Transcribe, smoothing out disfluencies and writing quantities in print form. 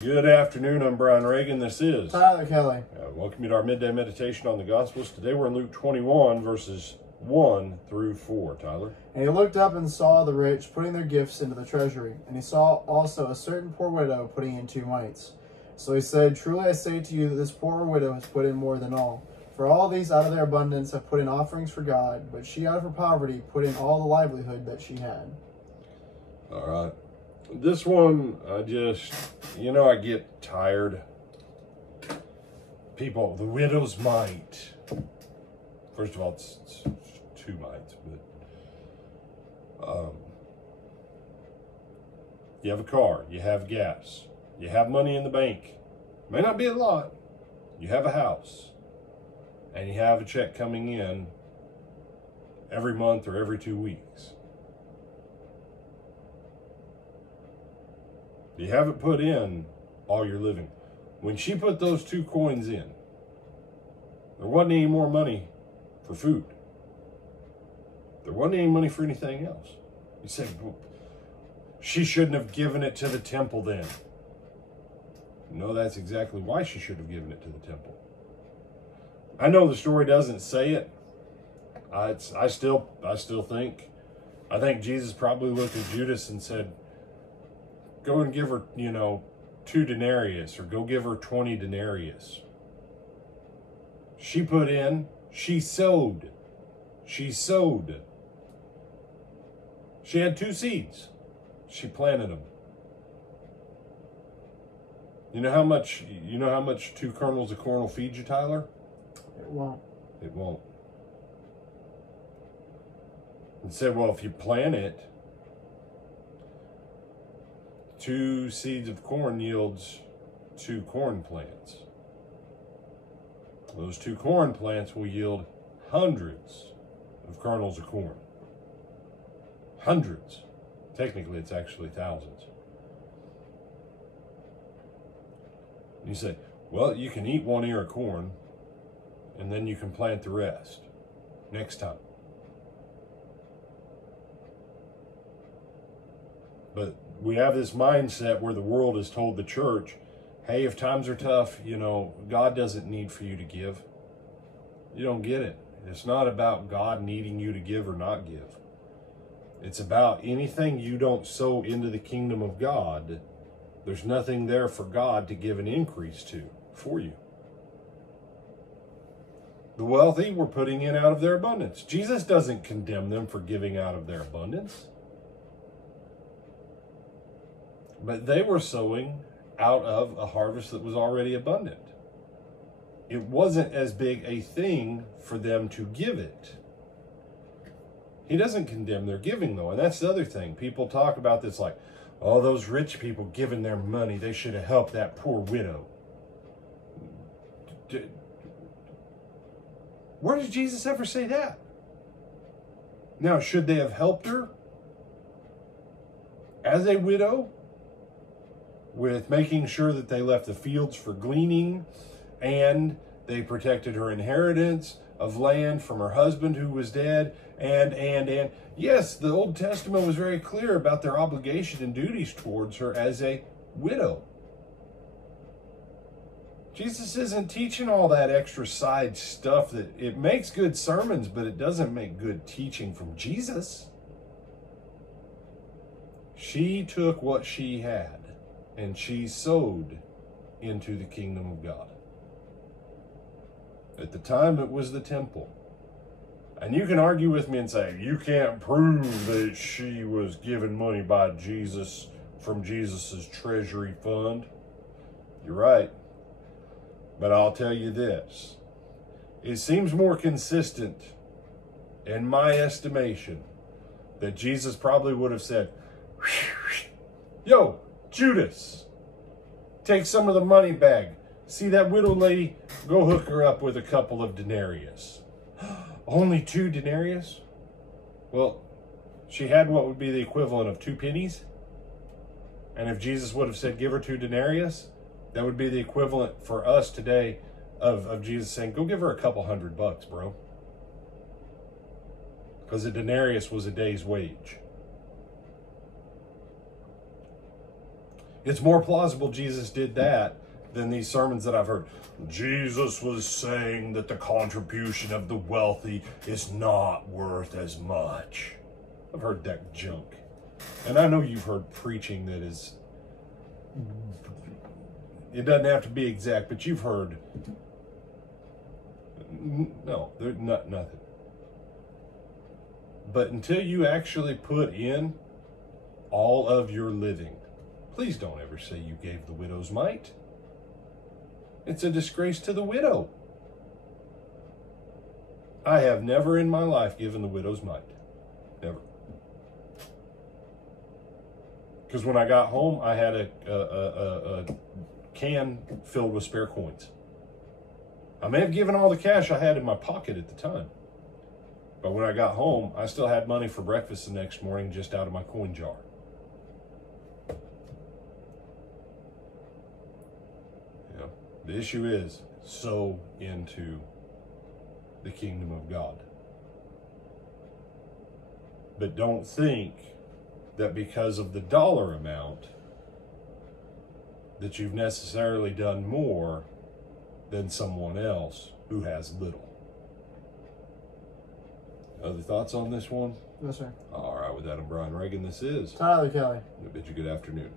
Good afternoon, I'm Brian Reagan. This is Tyler Kelly. welcome you to our midday meditation on the Gospels. Today we're in Luke 21, verses 1 through 4. Tyler? And he looked up and saw the rich putting their gifts into the treasury. And he saw also a certain poor widow putting in 2 mites. So he said, Truly I say to you that this poor widow has put in more than all. For all these out of their abundance have put in offerings for God, but she out of her poverty put in all the livelihood that she had. All right. This one, I get tired. People, the widow's mite. First of all, it's 2 mites, but you have a car, you have gas, you have money in the bank. May not be a lot. You have a house, and you have a check coming in every month or every 2 weeks. You haven't put in all your living. When she put those 2 coins in, there wasn't any more money for food. There wasn't any money for anything else. You say, well, she shouldn't have given it to the temple then. No, that's exactly why she should have given it to the temple. I know the story doesn't say it. I think Jesus probably looked at Judas and said, go and give her, 2 denarius, or go give her 20 denarius. She put in, she sowed. She sowed. She had 2 seeds. She planted them. You know how much 2 kernels of corn will feed you, Tyler? It won't. It won't. And said, well, if you plant it, 2 seeds of corn yields 2 corn plants. Those 2 corn plants will yield hundreds of kernels of corn. Hundreds. Technically, it's actually thousands. You say, well, you can eat 1 ear of corn, and then you can plant the rest next time. But we have this mindset where the world has told the church, hey, if times are tough, God doesn't need for you to give. You don't get it. It's not about God needing you to give or not give. It's about anything you don't sow into the kingdom of God, there's nothing there for God to give an increase to for you. The wealthy were putting in out of their abundance. Jesus doesn't condemn them for giving out of their abundance. But they were sowing out of a harvest that was already abundant. It wasn't as big a thing for them to give it. He doesn't condemn their giving, though. And that's the other thing. People talk about this like, oh, those rich people giving their money, they should have helped that poor widow. Where did Jesus ever say that? Now, should they have helped her as a widow with making sure that they left the fields for gleaning and they protected her inheritance of land from her husband who was dead, and yes, the Old Testament was very clear about their obligation and duties towards her as a widow. Jesus isn't teaching all that extra side stuff that it makes good sermons, but it doesn't make good teaching from Jesus. She took what she had and she sowed into the kingdom of God. At the time, it was the temple. And you can argue with me and say, you can't prove that she was given money by Jesus from Jesus's treasury fund. You're right. But I'll tell you this. It seems more consistent, in my estimation, that Jesus probably would have said, yo, Judas, take some of the money bag. See that widow lady? Go hook her up with a couple of denarius. Only 2 denarius? Well, she had what would be the equivalent of 2 pennies. And if Jesus would have said, give her 2 denarius, that would be the equivalent for us today of Jesus saying, go give her a couple $100, bro. Because a denarius was a day's wage. It's more plausible Jesus did that than these sermons that I've heard. Jesus was saying that the contribution of the wealthy is not worth as much. I've heard that junk. And I know you've heard preaching that is, it doesn't have to be exact, but you've heard, no, there's nothing. But until you actually put in all of your living, please don't ever say you gave the widow's mite. It's a disgrace to the widow. I have never in my life given the widow's mite. Never. Because when I got home, I had a can filled with spare coins. I may have given all the cash I had in my pocket at the time. But when I got home, I still had money for breakfast the next morning just out of my coin jar. Yeah. The issue is, sow into the kingdom of God. But don't think that because of the dollar amount that you've necessarily done more than someone else who has little. Other thoughts on this one? No, sir. All right, with that, I'm Brian Reagan. This is Tyler Kelly. I bid you good afternoon.